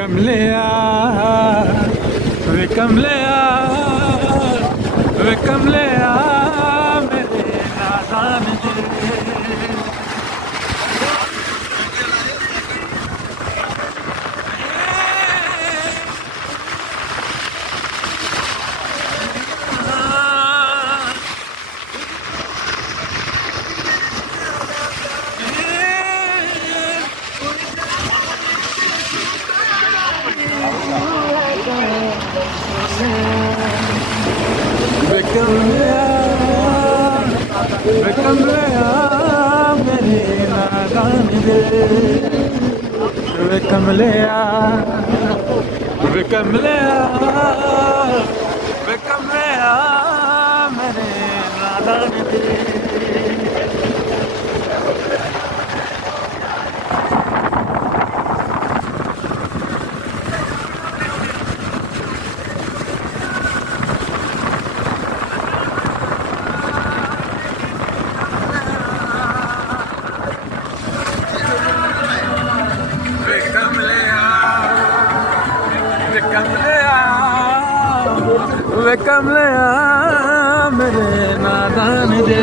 कमलिया वे कमलिया वे कमलिया मेरे नादान दे वे कमलिया मेरे नादान दे वे कमलिया वे कमलिया वे कमलिया मेरे नादान दे वे कमलिया मेरे नादान दे